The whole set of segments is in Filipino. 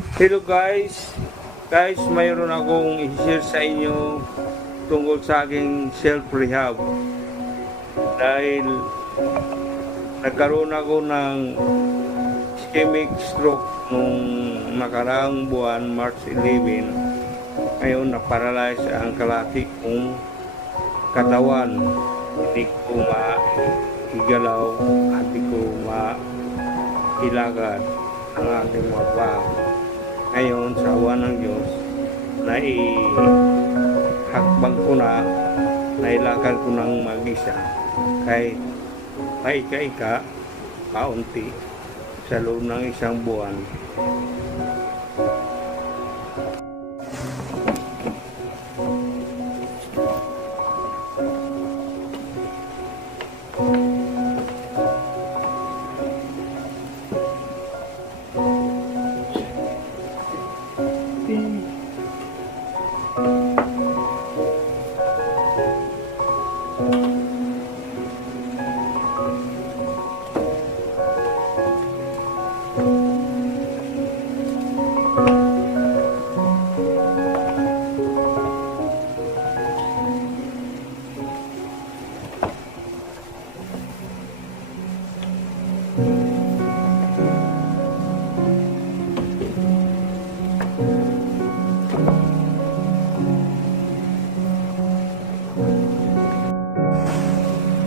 Hello guys, mayroon akong i-share sa inyo tungkol sa aking self-rehab. Dahil nagkaroon ako ng ischemic stroke nung nakaraang buwan, March 11. Ngayon na-paralyze ang kalahati kong katawan. Hindi ko maigalaw, hindi ko mailagad ang aking mga paa. Ngayon, sa awa ng Diyos, naihakbang ko na, nailakad ko ng mag-isa. Kahit paika-ika, kaunti, sa loob ng isang buwan.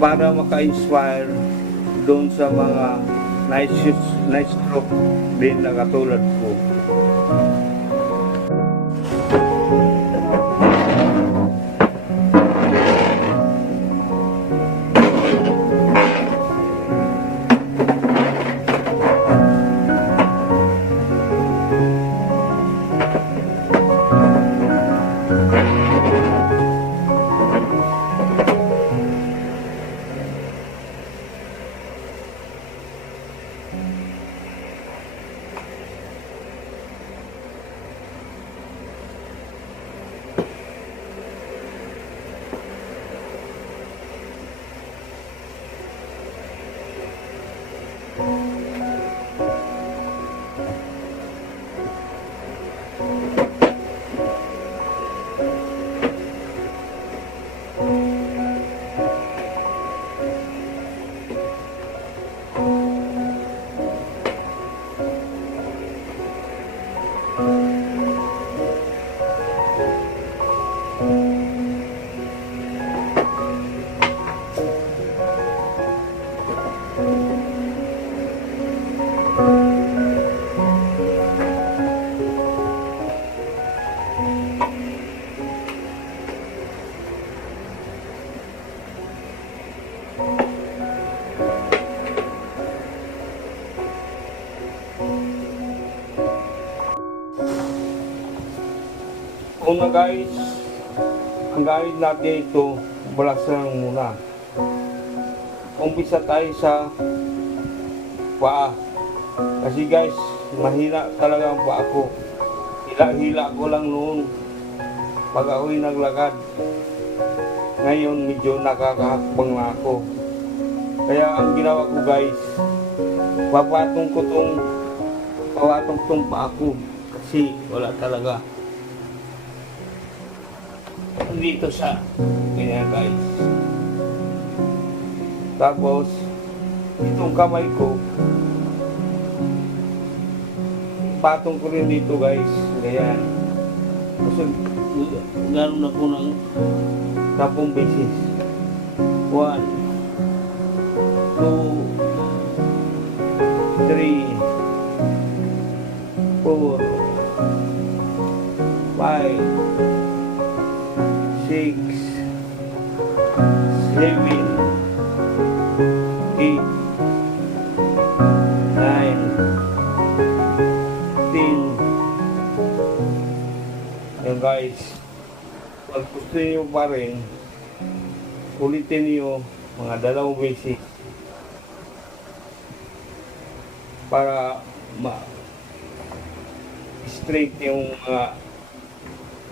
Para maka-inspire doon sa mga night stroke din na katulad ko. Una guys, ang gamit natin ito, balasan muna. Umpisa tayo sa paa. Kasi guys, mahina talaga ang paa ko. Hila-hila ko lang noon pag ako'y naglakad. Ngayon medyo nakakahakbang na ako. Kaya ang ginawa ko guys, papatong ko tong paa ko. Kasi wala talaga. Dito sa ganyan guys. Tapos itong kamay ko patong ko rin dito guys, ganyan. Kasi gano'n ako ng 10 beses. 1 2 3 4 5 6 7 8 9 10 Ayan guys, pag gusto niyo pa rin, ulitin niyo mga 2 beses para straight yung mga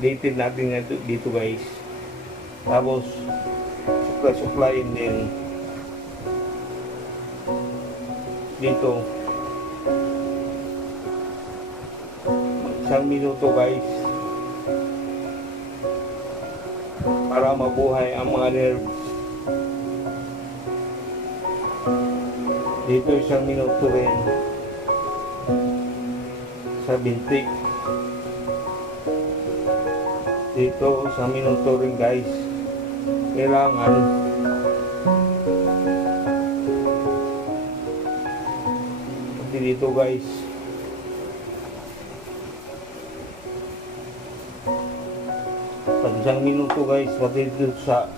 dated natin dito guys. Tapos suklayin din dito. isang minuto guys para mabuhay ang mga nerves. Dito isang minuto rin sa bintik. Dito isang minuto rin guys. Kailangan dito guys. Pag isang minuto guys, pati dito sa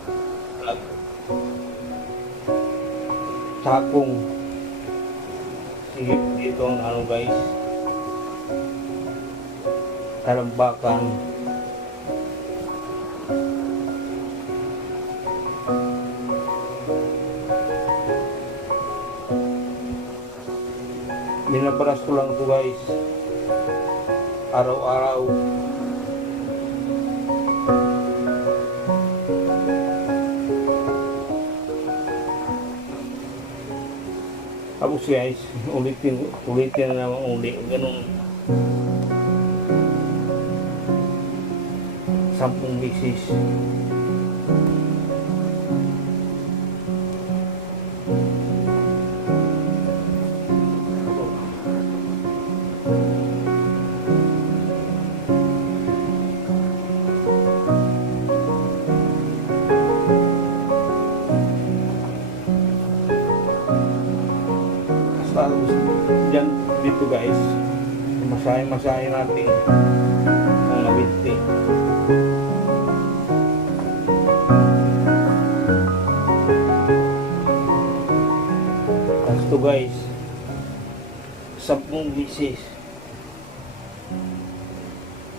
sakong dito ang ano guys, talambakan. Binabaras ko lang ito guys araw-araw. Tapos guys, ulitin na naman uli, ganun 10 beses. Tapos dyan dito guys, masahe natin ang nabinti. Tapos ito guys, 10 beses.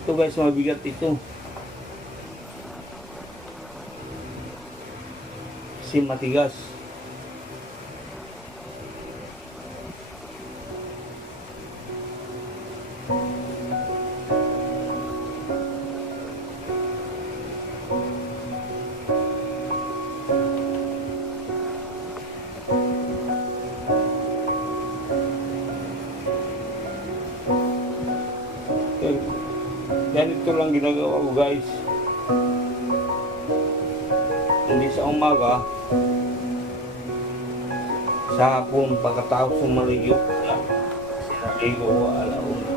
Ito guys, mabigat ito kasi matigas. Ganito lang ginagawa ko guys. Hindi sa umaga, sa hapon pagkatapos sumaligo sinaligo ko alauna.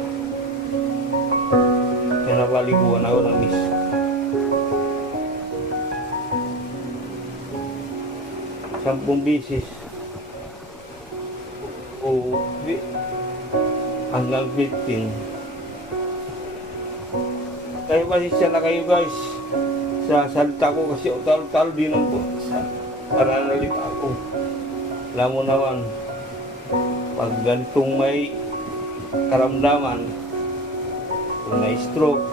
Pinabaliguan ako ng miss. Sampung beses o hanggang 15. Kayo pasensya na kayo guys sa salita ko kasi utal-utal din ang sa pananalita ko. Alam mo naman, pag ganitong may karamdaman, kung may stroke,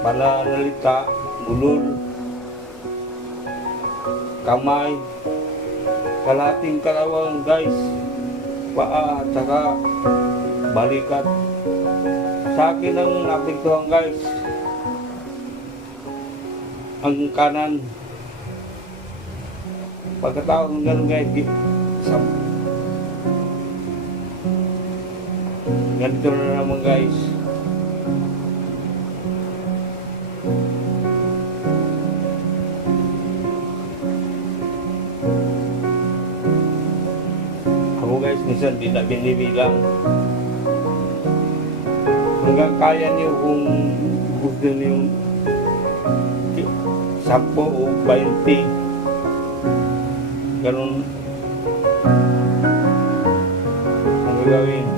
pananalita, bulol, kamay, kalating kalawang guys, paa at saka balikat. Sa akin ang napiktuhan guys, ang kanan. Pagkatapos ng ganun guys, ganito na naman guys. Ako guys, minsan di na binibilang. Hanggang kaya niyo kung gusto niyo 10 o 20. Ganun ang gagawin.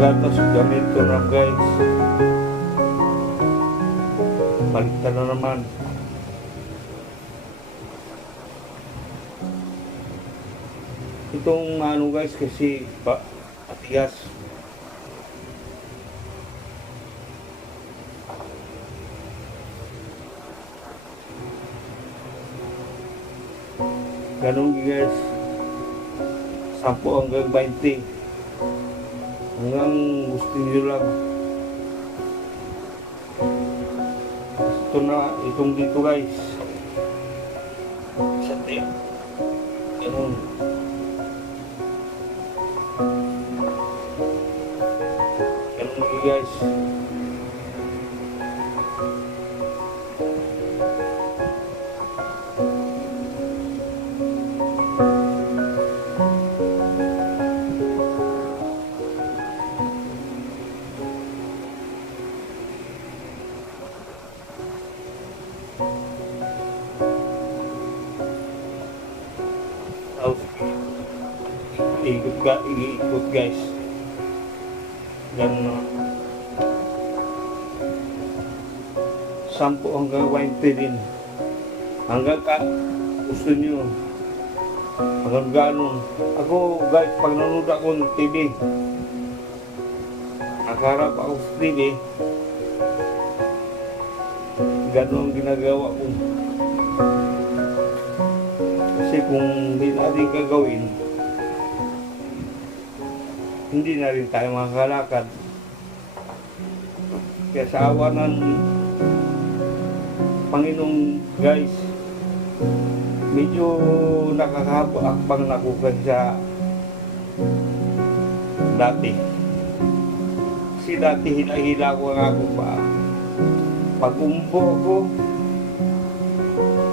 Gatas ganito na guys. Baliktad na naman. Itong ano guys kasi matigas. Ganun guys, 10 hanggang 20 hanggang gusto nyo lang. Ito na, itong dito guys, isa tayo ganun. Ganun Okay guys. Tapos, ikot guys. Ganun. 10 hanggang 20 din. Hanggang gusto nyo. Hanggang ganun. Ako guys, pag nanood ako ng TV, nakaharap ako sa TV, ganun ang ginagawa ko. Kasi kung hindi natin gagawin, hindi na rin tayo makakalakad. Kaya sa awa ng Panginoon guys, medyo nakakapang na ako sa dati. Kasi dati hila-hila ko ang ako pa. Pag umbo ako,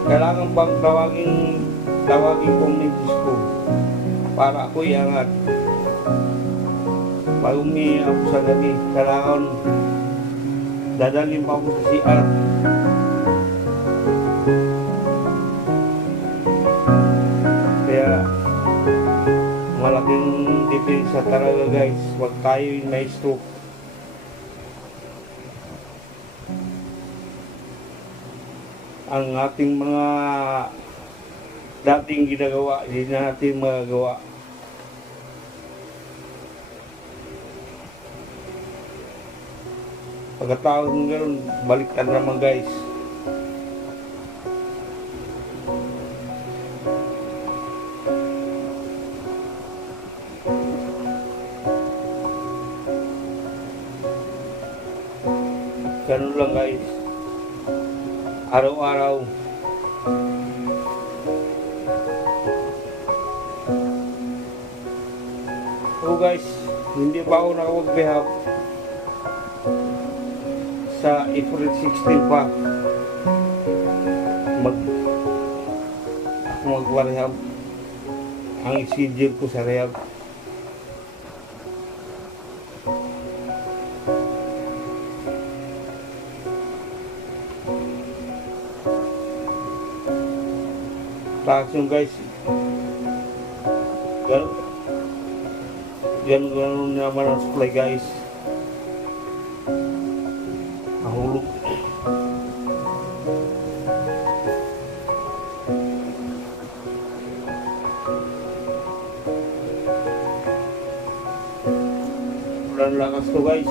kailangan bang tawagin ko misis ko para ako iangat. Pag umiiyak ako sa gabi, kailangan dadalhin pa ako sa CR. Kaya malaking depensa talaga guys, wag tayo may stroke. Ang ating mga dating ginagawa, hindi na natin magagawa. Pagkatapos ng gano'n, baliktad naman guys. Ganun lang guys. Araw-araw. So guys, hindi pa ako nakapag-behave sa April 16 pa mag-rehab. Ang schedule ko sa rehab tapos yung guys ganun naman ang supply guys. Nahulog. Walang lakas to guys.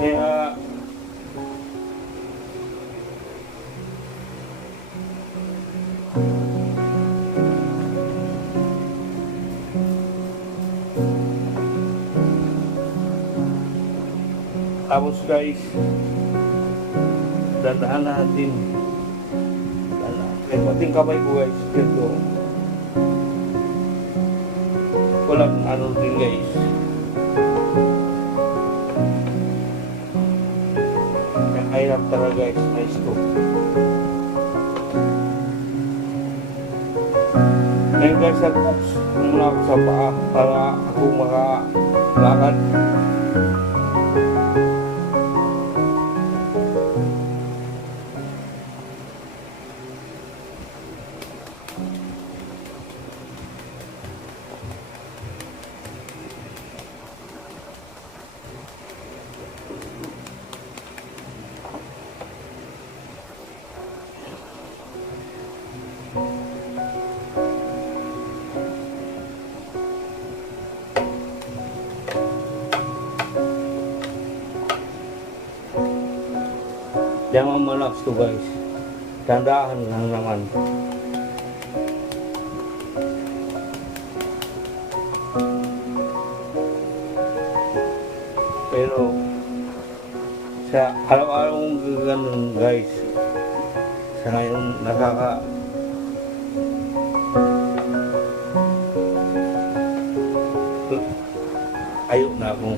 Kaya tapos guys, dadaan natin. Kaya pating kamay ko guys, dito. Walang ano din guys. Nakahirap talaga guys, nice to. Ngayon guys, nag-box muna ako sa paa para ako makalakad. Jangan malakas to guys. Tandaan lang naman. Pero sa araw-araw kong ganun guys, sa ngayon Ayok na ako.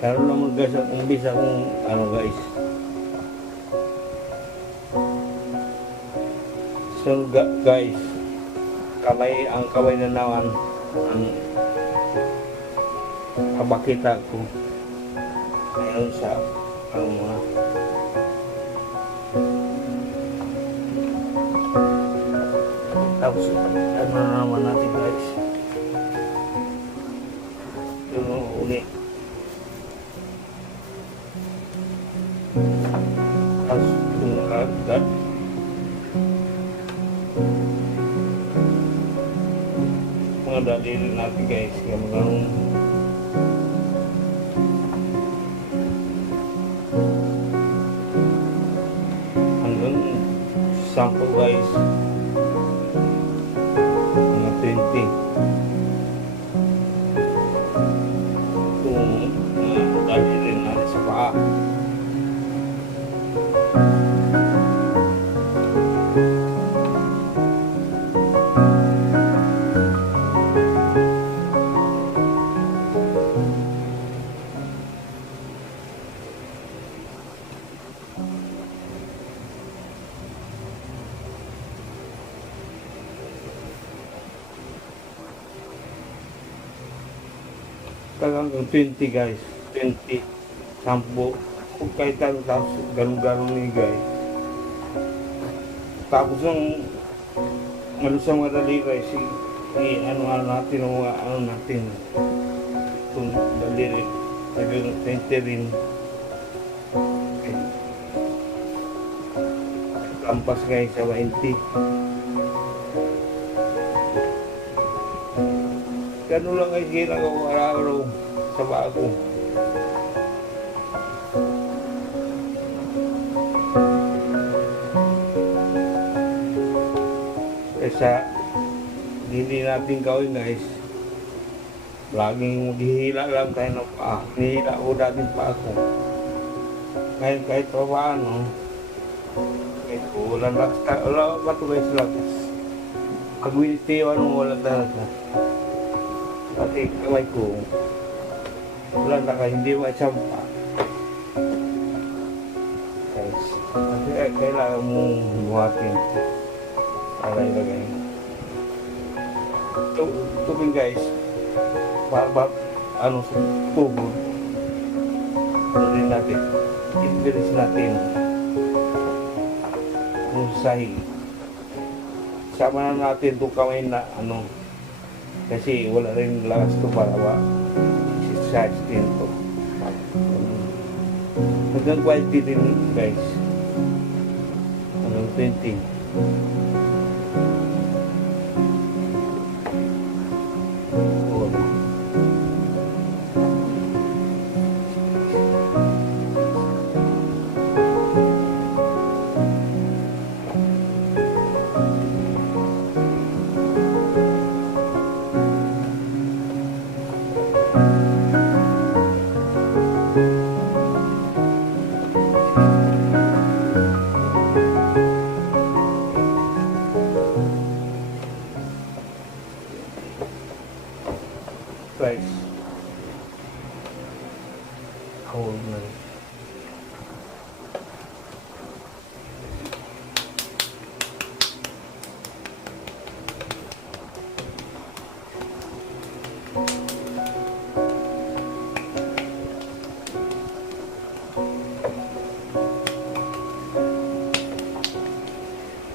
Pero naman guys, ang bisa kung ano guys. So guys, ang kamay na naman ang kabakita ko ngayon sa ano mga tapos ano na naman natin guys yung uli tapos yung agad mga daliri natin guys kaya magandang hanggang sample guys mga 20 kung daliri natin sa paa. Hanggang 20 guys, 20 sampo kung kahit ano tapos ganun-ganun ni guys tapos ng malusang madali guys ano natin o ano natin kung daliri talagang 20 rin okay. Lampas guys sa 20 ganun lang guys ginagawa araw-araw sa bago. Kaysa hindi natin gawin guys, laging maghihila lang tayo ng paa. Hinihila ko dating pa ako. Ngayon kahit pa paano, kahit walang laksa, wala ba ito guys lakas. Pag-winitiwan mo wala talaga. Pati kamay ko, wala na ka, hindi mo isampa. Guys, kasi kailangan mong buhatin. Para ilagay. Tubig guys, para ano sa tubo. Rin natin, i-release natin yung sahig. Sama na natin itong kamay na ano, kasi wala rin lakas ito para exercise din ito. Hanggang quality din guys. Hanggang 20. Guys, hold na.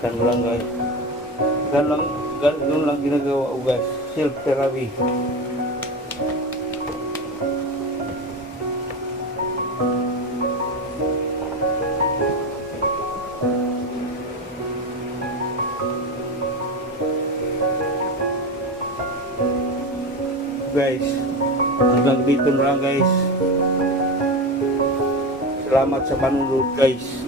Ganun lang guys. Ganun lang ginagawa ko guys. Self-therapy. Guys, hanggang dito na lang guys. Salamat sa panunod guys.